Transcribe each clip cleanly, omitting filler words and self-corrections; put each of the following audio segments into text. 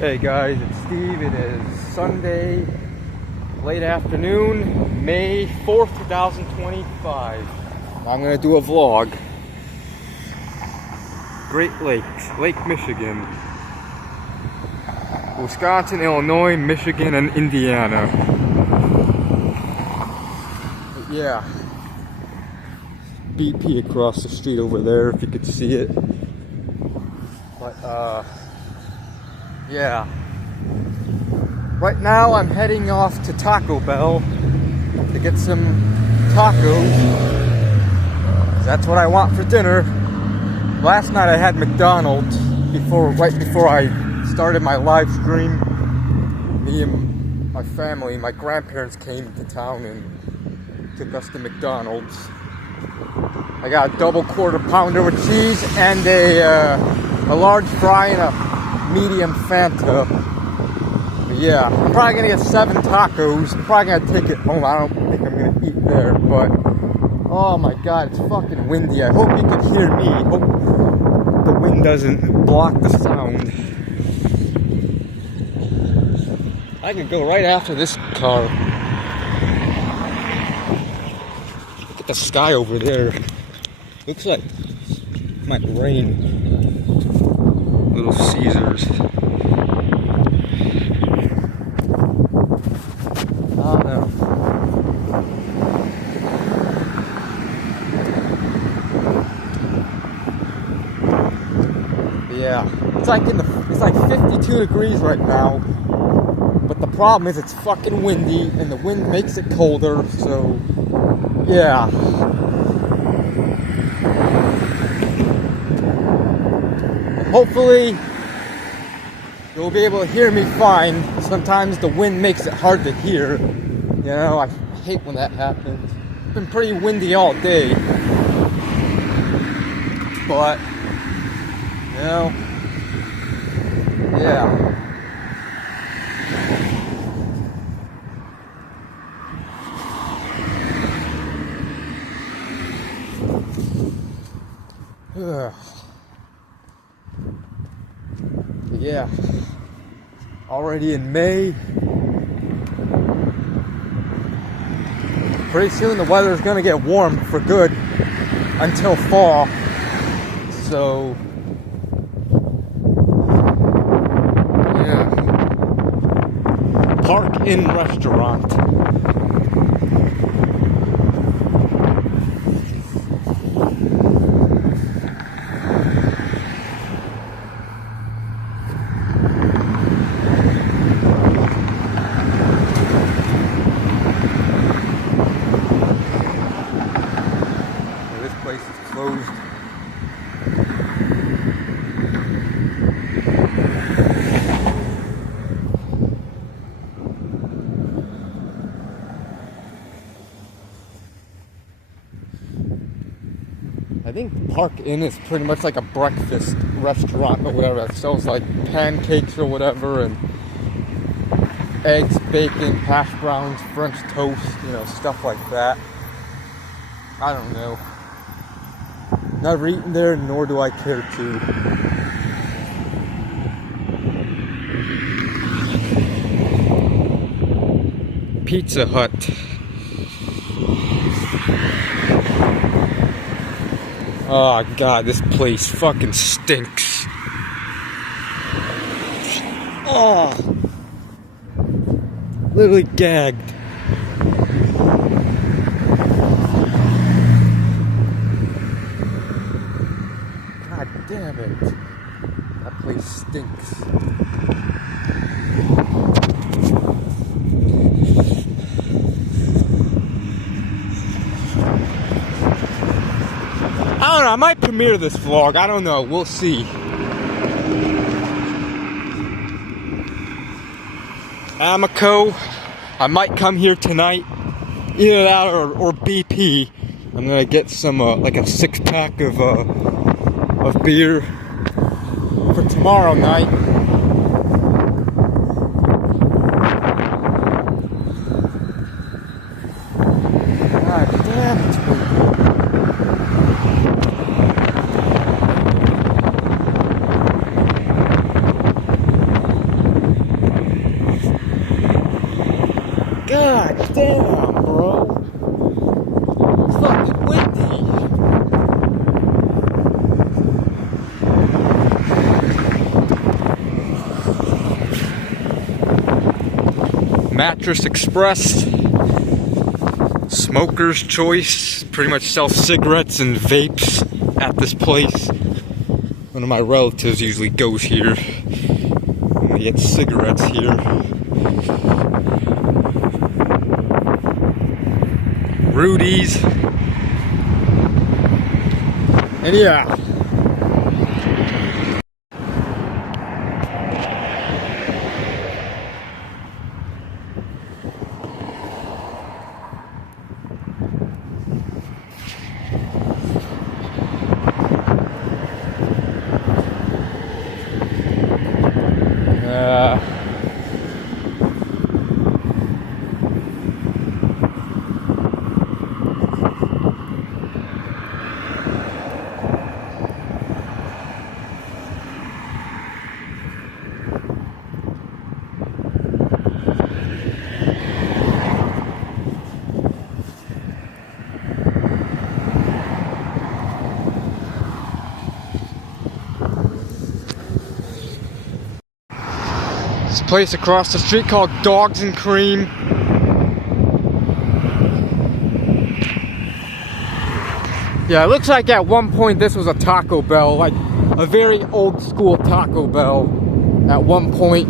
Hey guys, it's Steve. It is Sunday, late afternoon, May 4th, 2025. I'm gonna do a vlog. Great Lakes, Lake Michigan, Wisconsin, Illinois, Michigan, and Indiana. But yeah, BP across the street over there, if you could see it. But yeah. Right now I'm heading off to Taco Bell to get some tacos. That's what I want for dinner. Last night I had McDonald's right before I started my live stream. Me and my family, my grandparents came to town and took us to McDonald's. I got a double quarter pounder with cheese and a large fry and a medium Fanta. But yeah, I'm probably gonna get 7 tacos. I'm probably gonna take it home. I don't think I'm gonna eat there, but oh my god, it's fucking windy. I hope you can hear me. Hope the wind doesn't block the sound. I can go right after this car. Look at the sky over there. Looks like it might rain. Little Caesars. I don't know. But yeah, it's like 52 degrees right now. But the problem is it's fucking windy and the wind makes it colder, so yeah. Hopefully, you'll be able to hear me fine. Sometimes the wind makes it hard to hear. You know, I hate when that happens. It's been pretty windy all day. But, you know, yeah. Yeah, already in May. Pretty soon the weather is gonna get warm for good until fall. So, yeah. Park Inn restaurant. Place is closed. I think Park Inn is pretty much like a breakfast restaurant or whatever that sells like pancakes or whatever and eggs, bacon, hash browns, French toast, you know, stuff like that. I don't know. Never eaten there, nor do I care to. Pizza Hut. Oh god, this place fucking stinks. Oh, literally gagged. Damn it. That place stinks. I don't know, I might premiere this vlog. I don't know, we'll see. Amico. I might come here tonight. Either that or BP. I'm gonna get some, like a 6-pack of beer for tomorrow night. God damn it. Damn, bro. It's fucking windy. Mattress Express. Smoker's Choice. Pretty much sell cigarettes and vapes at this place. One of my relatives usually goes here. And they get cigarettes here. Rudy's. And yeah. This place across the street called Dogs and Cream. Yeah, it looks like at one point this was a Taco Bell, like a very old school Taco Bell at one point,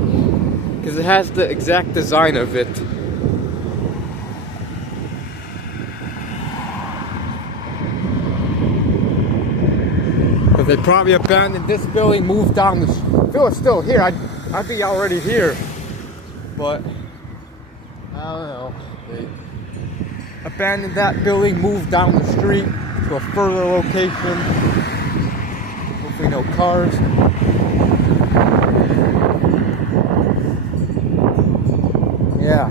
because it has the exact design of it. But they probably abandoned this building, moved down the street. If it was still here, I'd be already here. But I don't know. They abandoned that building, moved down the street to a further location. Hopefully no cars. Yeah.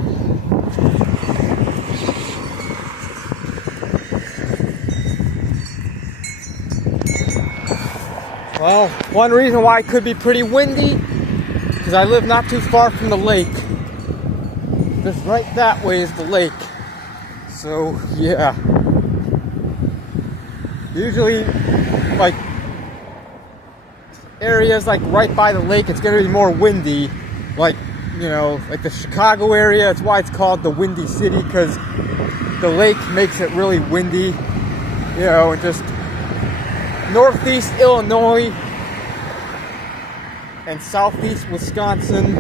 Well, one reason why it could be pretty windy, because I live not too far from the lake. Just right that way is the lake. So, yeah. Usually, like, areas like right by the lake, it's gonna be more windy. Like, you know, like the Chicago area, that's why it's called the Windy City, because the lake makes it really windy. You know, and just northeast Illinois and southeast Wisconsin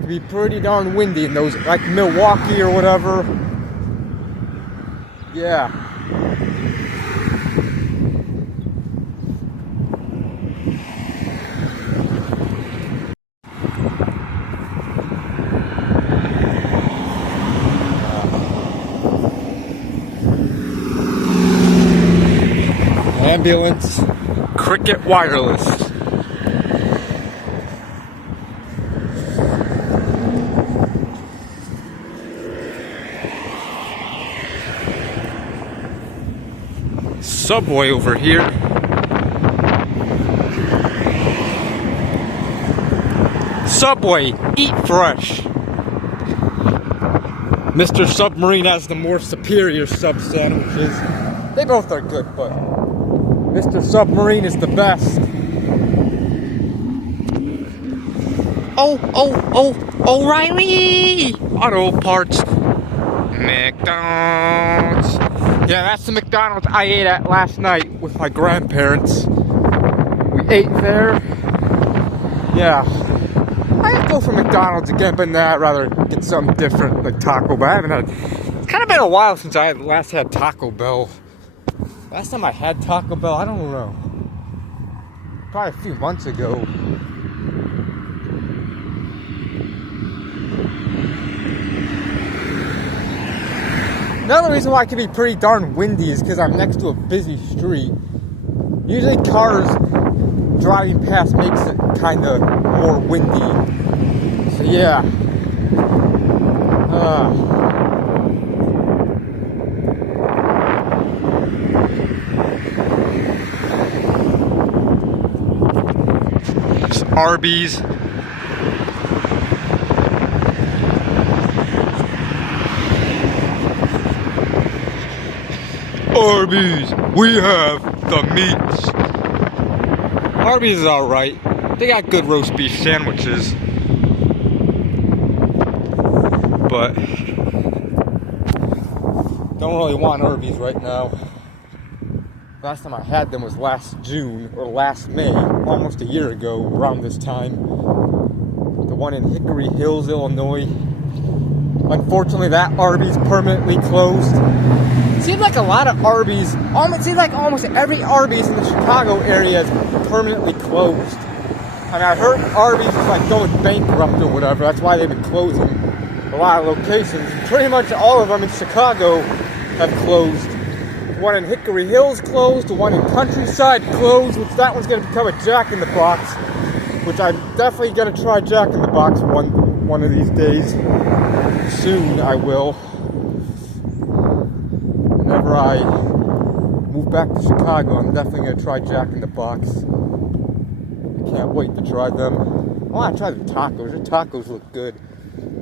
to be pretty darn windy in those, like Milwaukee or whatever. Yeah. Ambulance, Cricket Wireless. Subway over here. Subway, eat fresh. Mr. Submarine has the more superior sub sandwiches. They both are good, but Mr. Submarine is the best. Oh, O'Reilly! Auto Parts. McDonald's. Yeah, that's the McDonald's I ate at last night with my grandparents. We ate there. Yeah. I'd go for McDonald's again, but nah, I'd rather get something different, like Taco Bell. I haven't had... It's kind of been a while since I last had Taco Bell. Last time I had Taco Bell, I don't know. Probably a few months ago. Another reason why it can be pretty darn windy is because I'm next to a busy street. Usually cars driving past makes it kind of more windy. So yeah. Arby's. Arby's, we have the meats. Arby's is alright. They got good roast beef sandwiches. But don't really want Arby's right now. Last time I had them was last June or last May, almost a year ago, around this time. The one in Hickory Hills, Illinois. Unfortunately, that Arby's permanently closed. It seems like a lot of Arby's, it seems like almost every Arby's in the Chicago area is permanently closed. I mean, I heard Arby's is like going bankrupt or whatever. That's why they've been closing a lot of locations. Pretty much all of them in Chicago have closed. The one in Hickory Hills closed. The one in Countryside closed. Which that one's going to become a Jack in the Box. Which I'm definitely going to try Jack in the Box one of these days. Soon I will. Whenever I move back to Chicago, I'm definitely going to try Jack in the Box. I can't wait to try them. I want to try the tacos. The tacos look good.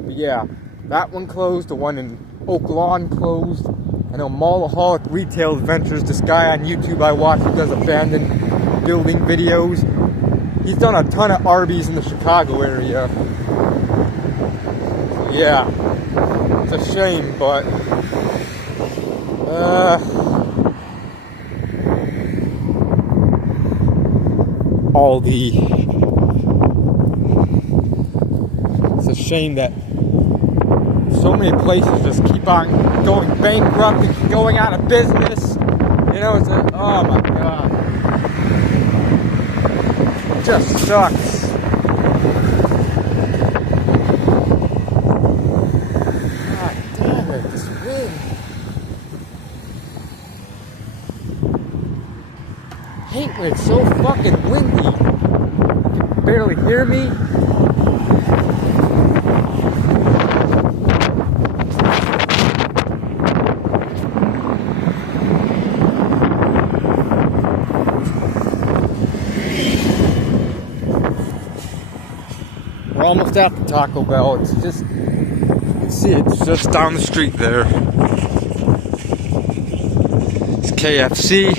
But yeah, that one closed. The one in Oak Lawn closed. I know Mallaholic Retail Adventures, this guy on YouTube I watch who does abandoned building videos. He's done a ton of Arby's in the Chicago area. So yeah, it's a shame, but it's a shame that so many places just keep on going bankrupt and going out of business. You know, oh my god. It just sucks. God damn it, this wind. I hate when it's so fucking windy. You can barely hear me. We're almost at the Taco Bell. It's just, you can see it's just down the street there. It's KFC.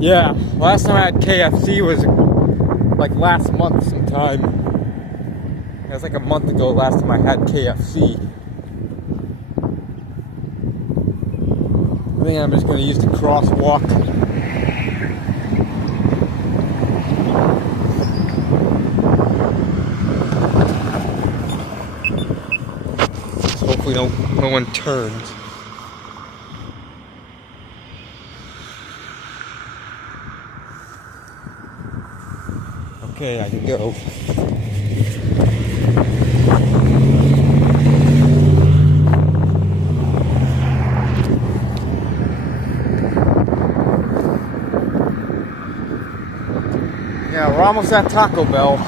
Yeah, last time I had KFC was like last month sometime. It was like a month ago last time I had KFC. I think I'm just going to use the crosswalk. So hopefully no one turns. Okay, I can go. Yeah, we're almost at Taco Bell.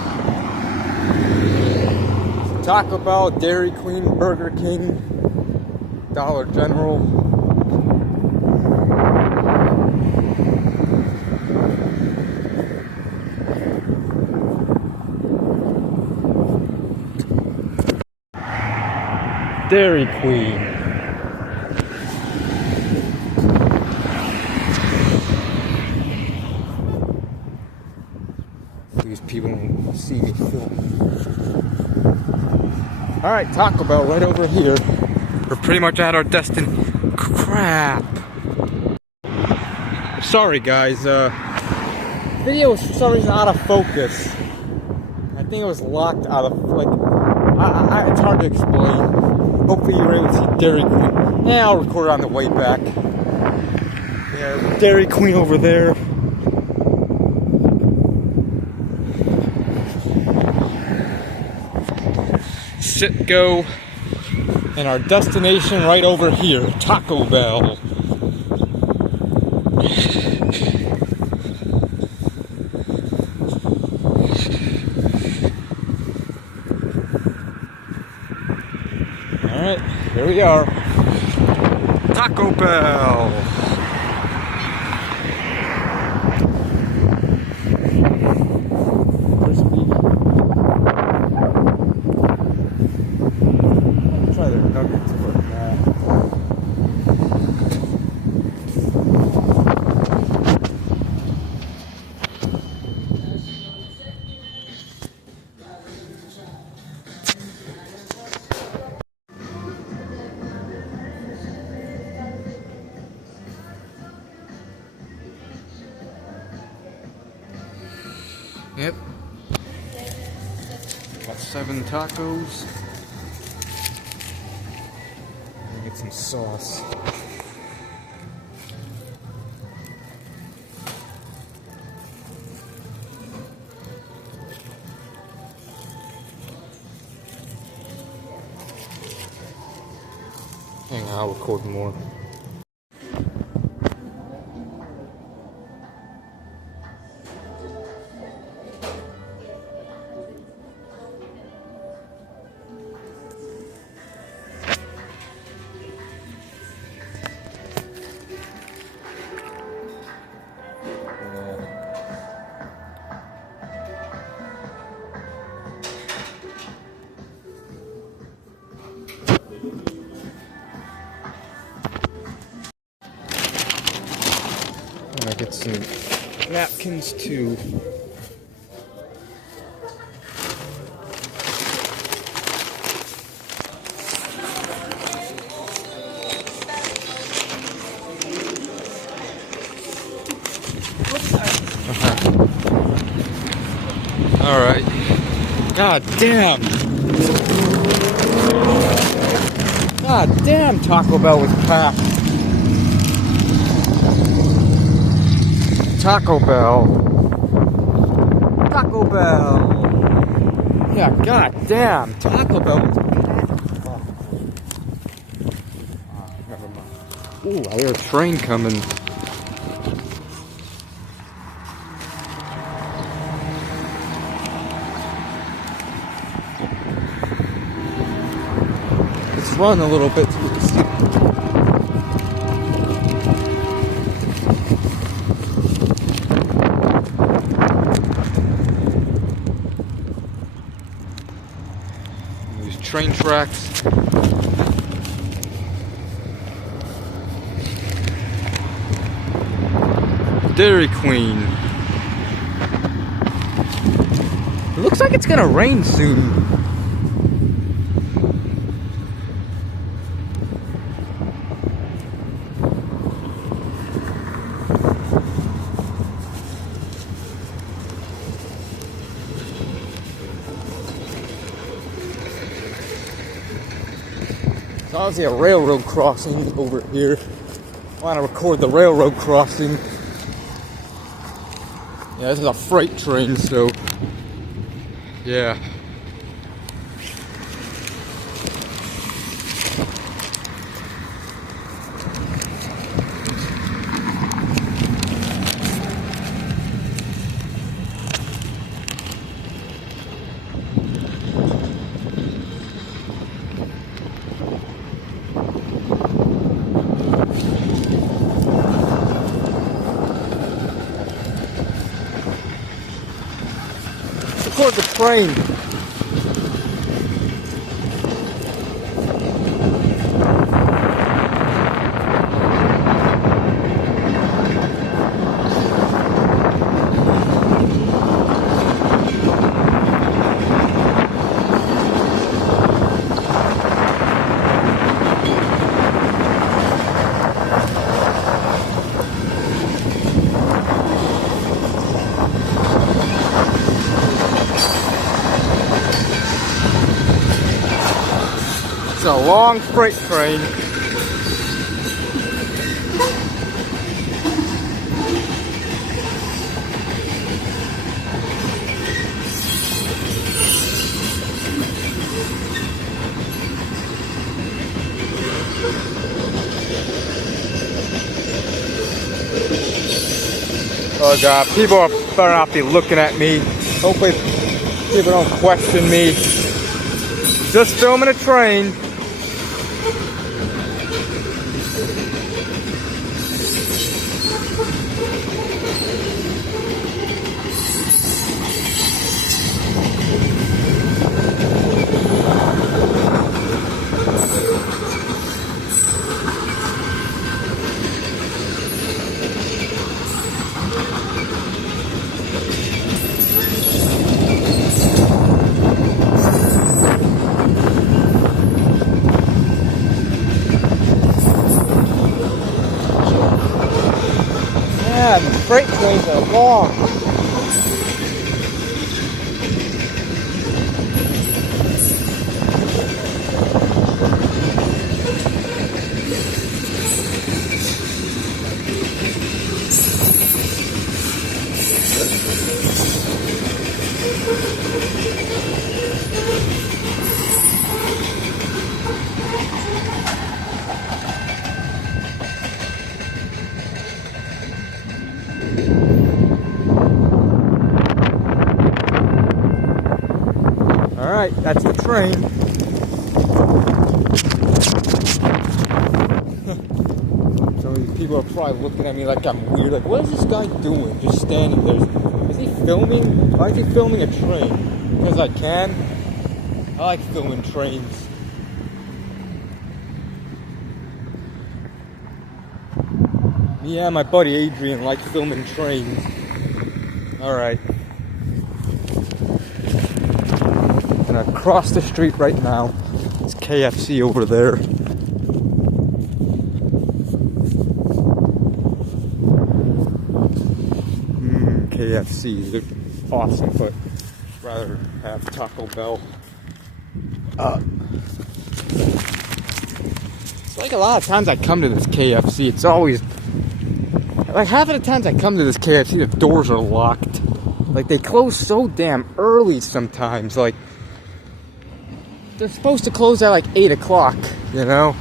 Taco Bell, Dairy Queen, Burger King, Dollar General. Dairy Queen. These people don't see me film. Alright, Taco Bell right over here. We're pretty much at our destination. Crap. Sorry guys, video was for some reason out of focus. I think it was locked out of, like, it's hard to explain. Hopefully you were able to see Dairy Queen. Yeah, I'll record it on the way back. Yeah, Dairy Queen over there. Sit go. And our destination right over here, Taco Bell. Alright, here we are. Taco Bell. Crispy. Yep. Got 7 tacos. Get some sauce. Hang on, I'll record more. I get some napkins too. All right. God damn. God damn, Taco Bell was packed. Taco Bell. Taco Bell. Yeah, god damn. Taco Bell was packed. Oh, never mind. Ooh, I hear a train coming. Let's run a little bit through the city. Train tracks. Dairy Queen. It looks like it's gonna rain soon. There's obviously a railroad crossing over here. I want to record the railroad crossing. Yeah, this is a freight train, so yeah. Record the train. It's a long freight train. Oh god, people better not be looking at me. Hopefully people don't question me. Just filming a train. Yeah, the freight trains are long. Alright, that's the train. So these people are probably looking at me like I'm weird. Like, what is this guy doing? Just standing there. Is he filming? Why is he filming a train? Because I can. I like filming trains. Me and my buddy Adrian like filming trains. Alright. And across the street right now, it's KFC over there. KFC, they're awesome, but I'd rather have Taco Bell. It's like a lot of times I come to this KFC, it's always like half of the times I come to this KFC, the doors are locked. Like, they close so damn early sometimes. Like, they're supposed to close at like 8 o'clock, you know?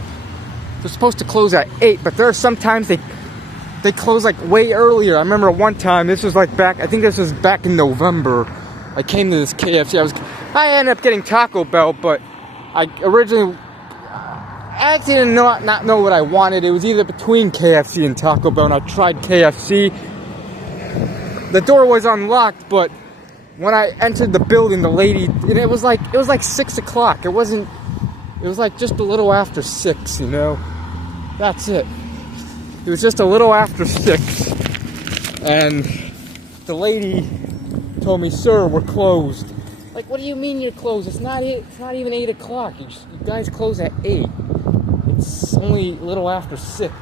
They're supposed to close at 8, but there are sometimes they close like way earlier. I remember one time, this was like back, I think this was back in November. I came to this KFC. I ended up getting Taco Bell, but I actually did not know what I wanted. It was either between KFC and Taco Bell, and I tried KFC. The door was unlocked, but when I entered the building, the lady, and it was like 6 o'clock. It was like just a little after 6, you know? That's it. It was just a little after 6, and the lady told me, "Sir, we're closed." Like, what do you mean you're closed? It's not even 8 o'clock. You guys close at 8. It's only a little after 6.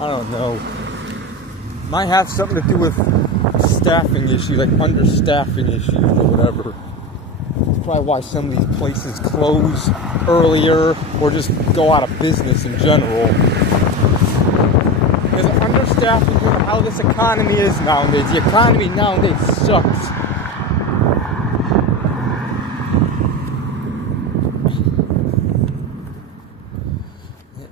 I don't know. Might have something to do with staffing issues, like understaffing issues or whatever. That's probably why some of these places close earlier or just go out of business in general. Because understaffing is how this economy is nowadays. The economy nowadays sucks.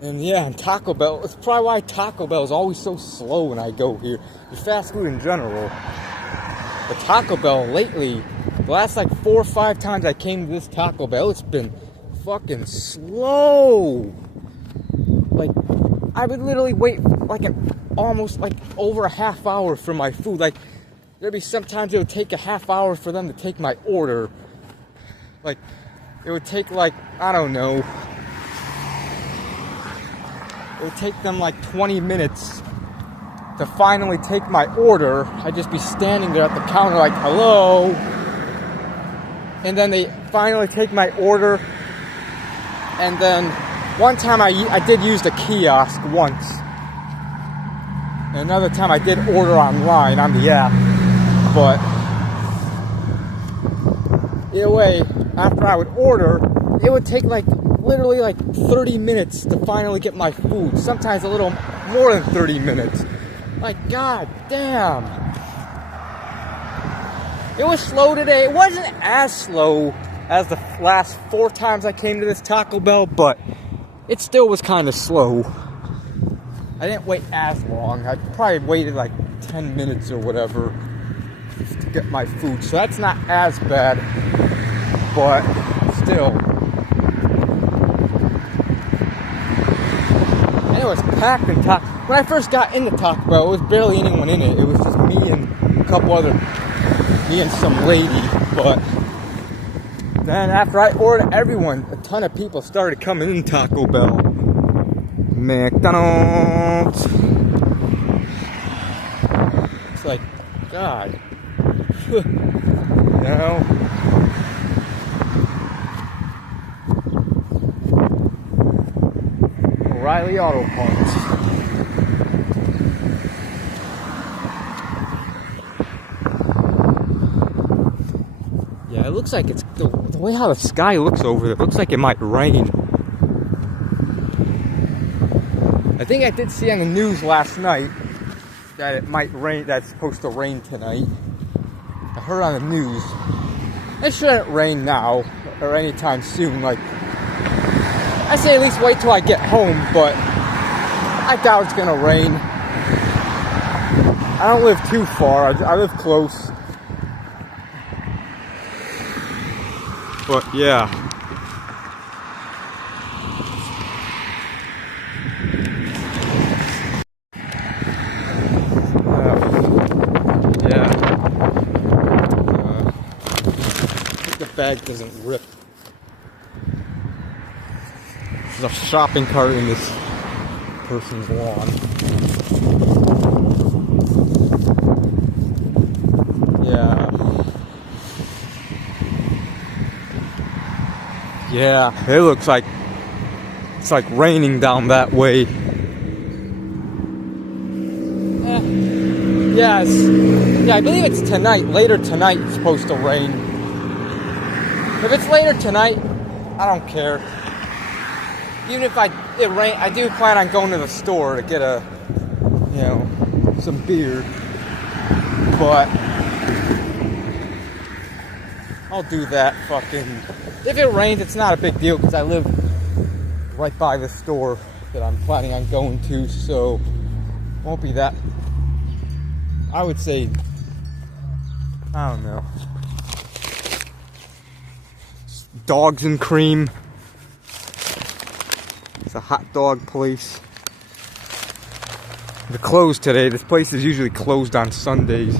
And yeah, and Taco Bell, it's probably why Taco Bell is always so slow when I go here. The fast food in general. But Taco Bell lately, the last like 4 or 5 times I came to this Taco Bell, it's been fucking slow. Like, I would literally wait like almost like over a half hour for my food. Like, there'd be sometimes it would take a half hour for them to take my order. Like, it would take like, I don't know, it would take them like 20 minutes to finally take my order. I'd just be standing there at the counter like, hello. And then they finally take my order. And then one time I did use the kiosk once. And another time I did order online on the app. But either way, after I would order, it would take like literally like 30 minutes to finally get my food. Sometimes a little more than 30 minutes. Like, god damn. It was slow today. It wasn't as slow as the last 4 times I came to this Taco Bell, but it still was kind of slow. I didn't wait as long. I probably waited like 10 minutes or whatever to get my food. So that's not as bad, but still. And it was packed in Taco. When I first got into Taco Bell, it was barely anyone in it. It was just me and a couple other, me and some lady. But then after I ordered everyone, a ton of people started coming in Taco Bell. McDonald's. It's like, God. You know? O'Reilly Auto Parts. Yeah, it looks like it's the way how the sky looks over there. It looks like it might rain. I think I did see on the news last night that it might rain. That's supposed to rain tonight. I heard on the news. It shouldn't rain now or anytime soon. Like, I say at least wait till I get home, but I doubt it's gonna rain. I don't live too far. I live close. But yeah. The bag doesn't rip. There's a shopping cart in this person's lawn. Yeah, it looks like it's like raining down that way. Yeah, I believe it's tonight. Later tonight it's supposed to rain. If it's later tonight, I don't care. Even if it rain, I do plan on going to the store to get some beer. But I'll do that fucking... If it rains, it's not a big deal because I live right by the store that I'm planning on going to, so won't be that... I would say... I don't know. Dogs and Cream. It's a hot dog place. They're closed today. This place is usually closed on Sundays.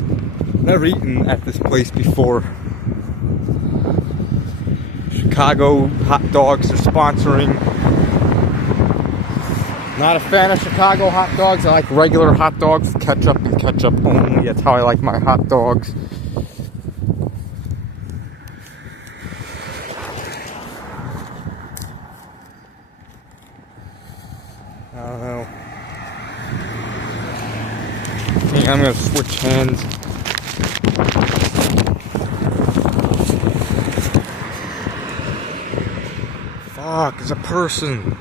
Never eaten at this place before. Chicago hot dogs are sponsoring. Not a fan of Chicago hot dogs. I like regular hot dogs, ketchup and ketchup only. That's how I like my hot dogs. I don't know. I think I'm gonna switch hands. Fuck, there's a person.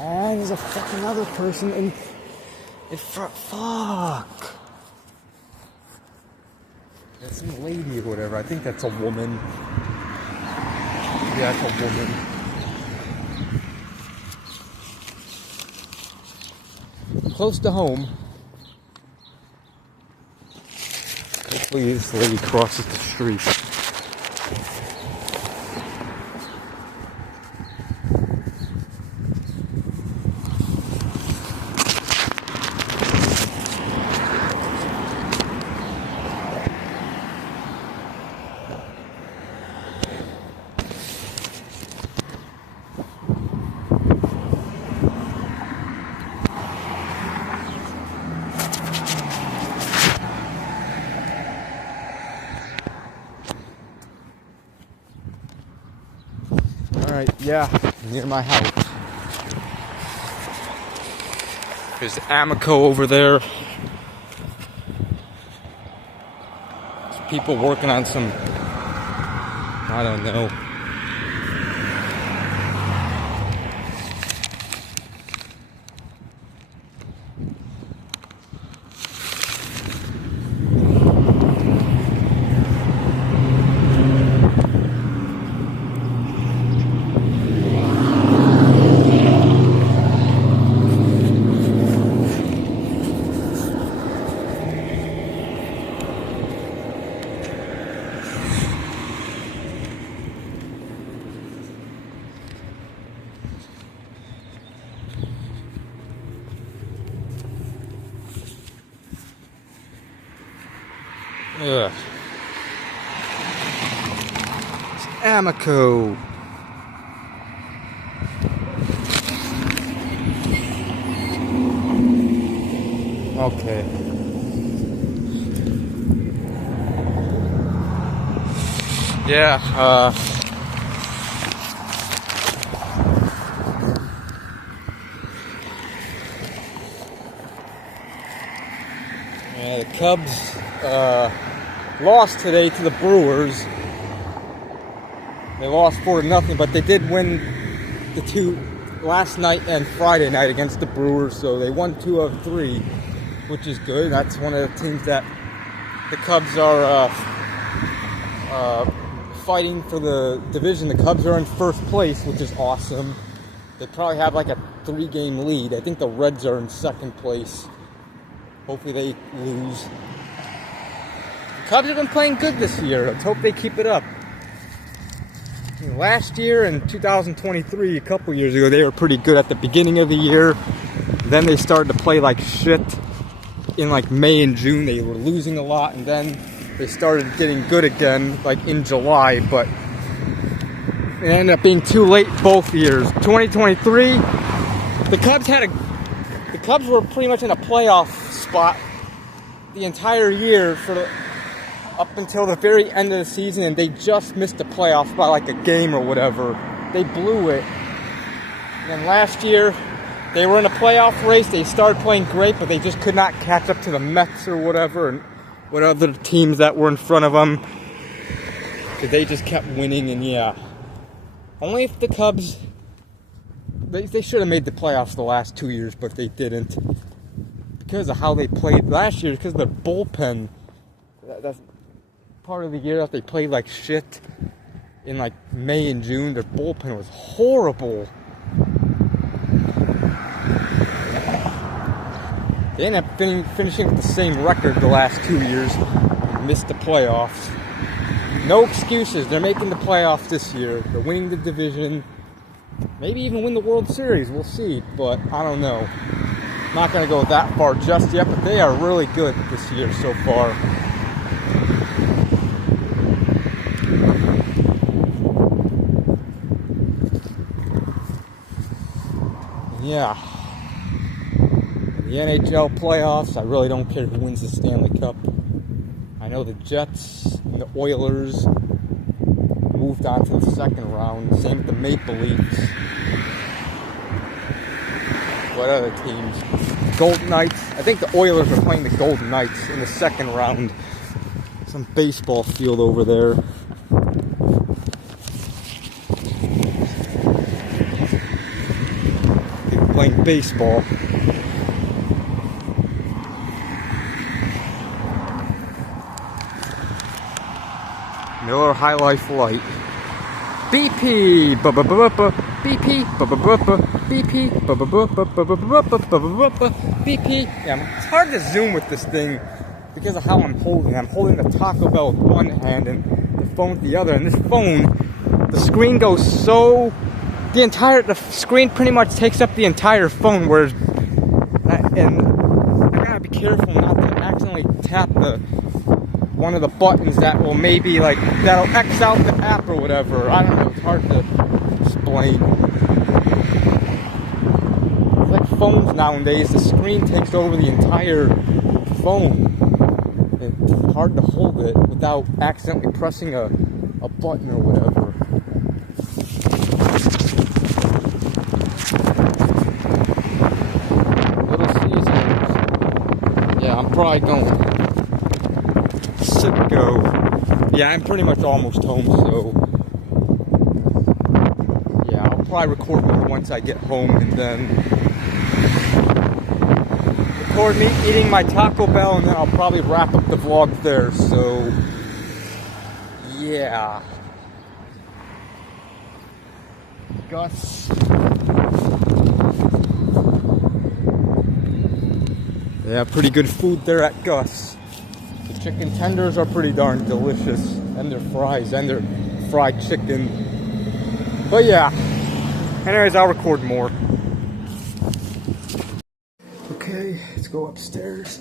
And there's a fucking other person in front. Fuck. That's some lady or whatever. I think that's a woman. Yeah, that's a woman. Close to home. Hopefully this lady crosses the street. Alright, yeah, near my house. There's Amoco over there. There's people working on some, I don't know. Ugh. It's Amoco. Okay. Yeah, Cubs lost today to the Brewers. They lost 4-0, but they did win the two last night and Friday night against the Brewers, so they won 2 of 3, which is good. That's one of the teams that the Cubs are fighting for the division. The Cubs are in first place, which is awesome. They probably have like a 3-game lead. I think the Reds are in second place. Hopefully they lose. The Cubs have been playing good this year. Let's hope they keep it up. Last year in 2023, a couple years ago, they were pretty good at the beginning of the year. Then they started to play like shit. In like May and June, they were losing a lot, and then they started getting good again, like in July, but it ended up being too late both years. 2023, the Cubs were pretty much in a playoff spot the entire year up until the very end of the season, and they just missed the playoffs by like a game or whatever. They blew it. And then last year, they were in a playoff race. They started playing great, but they just could not catch up to the Mets or whatever, and what other teams that were in front of them. Because they just kept winning, and yeah. Only if the Cubs, they should have made the playoffs the last 2 years, but they didn't. Because of how they played last year, because of their bullpen. That's part of the year that they played like shit in like May and June. Their bullpen was horrible. They ended up finishing with the same record the last 2 years. Missed the playoffs. No excuses. They're making the playoffs this year. They're winning the division. Maybe even win the World Series. We'll see. But I don't know. I'm not going to go that far just yet. But they are really good this year so far. Yeah. The NHL playoffs, I really don't care who wins the Stanley Cup. I know the Jets and the Oilers moved on to the second round. Same with the Maple Leafs. What other teams? Golden Knights. I think the Oilers are playing the Golden Knights in the second round. Some baseball field over there. They're playing baseball. Miller High Life Light. BP, BP, BP, BP. Yeah, it's hard to zoom with this thing because of how I'm holding it. I'm holding the Taco Bell with one hand and the phone with the other. And this phone, the screen goes so... The screen pretty much takes up the entire phone, whereas... And I gotta be careful not to accidentally tap one of the buttons that will maybe that'll X out the app or whatever. I don't know, it's hard to explain. It's like phones nowadays, the screen takes over the entire phone. It's hard to hold it without accidentally pressing a button or whatever. Little Caesars. Yeah, I'm probably going. Go. Yeah, I'm pretty much almost home, so yeah, I'll probably record more once I get home, and then record me eating my Taco Bell, and then I'll probably wrap up the vlog there. So yeah, Gus. Yeah, pretty good food there at Gus. Chicken tenders are pretty darn delicious, and their fries, and their fried chicken. But yeah, anyways, I'll record more. Okay, let's go upstairs.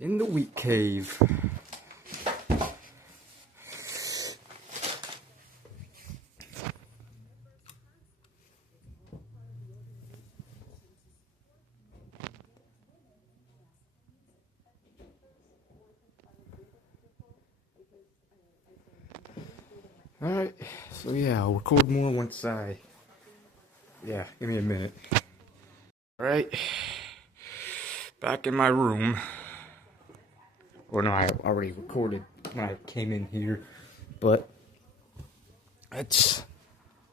In the wheat cave. Alright, so yeah, I'll record more once yeah, give me a minute. Alright, back in my room. Or no, I already recorded when I came in here, but let's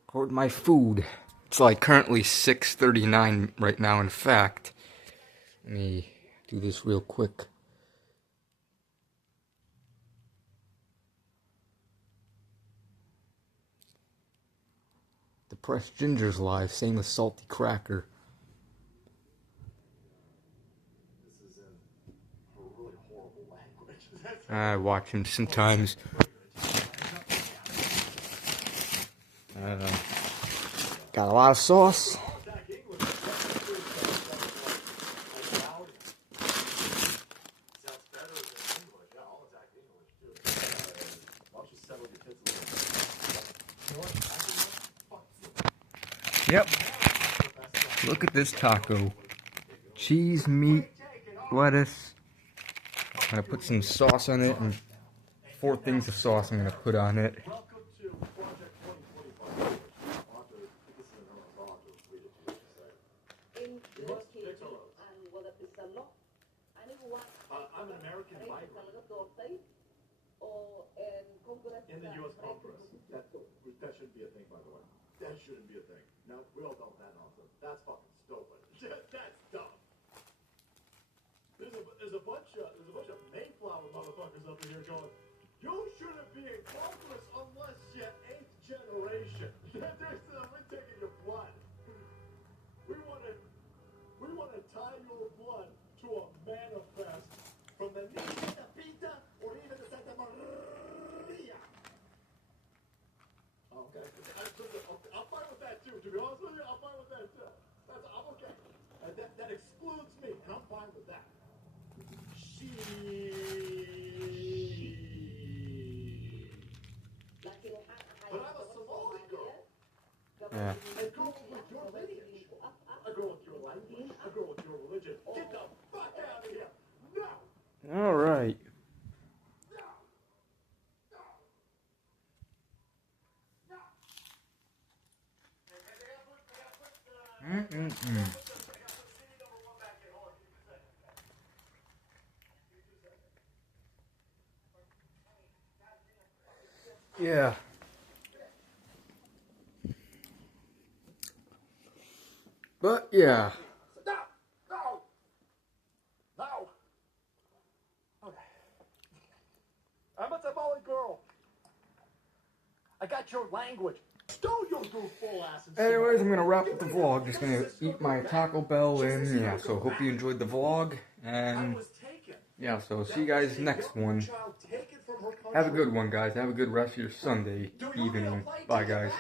record my food. It's like currently 6:39 right now, in fact. Let me do this real quick. Depressed Ginger's live, same with Salty Cracker. This is in a really horrible language. I watch him sometimes. Got a lot of sauce. Yep. Look at this taco. Cheese, meat, lettuce. I'm gonna put some sauce on it, and 4 things of sauce I'm gonna put on it. I'm an American migrant in the U.S. Congress. That shouldn't be a thing, by the way. That shouldn't be a thing. No, we all know that nonsense. That's fucking stupid. That's dumb. There's a bunch of Mayflower motherfuckers up in here going, you shouldn't be in Congress unless you're 8th generation. We're taking your blood. We want to tie your blood to a manifest from the Nina, the Pita, or even the Santa Maria. Okay. I'm fine with that too. To be honest with you, I'm fine with that too. I'm okay. That excludes me, and I'm fine with that. But I'm a Somali girl. Yeah. A girl with your lineage. A girl with your language. A girl with your religion. Get the fuck out of here. No. All right. Yeah. But yeah. No. Okay. I'm a Somali girl. I got your language. Stow your goofball ass. Anyways, I'm gonna wrap up the vlog. Just gonna eat my Taco Bell, and yeah, so hope you enjoyed the vlog, and yeah, so see you guys next one. Have a good one, guys. Have a good rest of your Sunday evening. Bye, guys.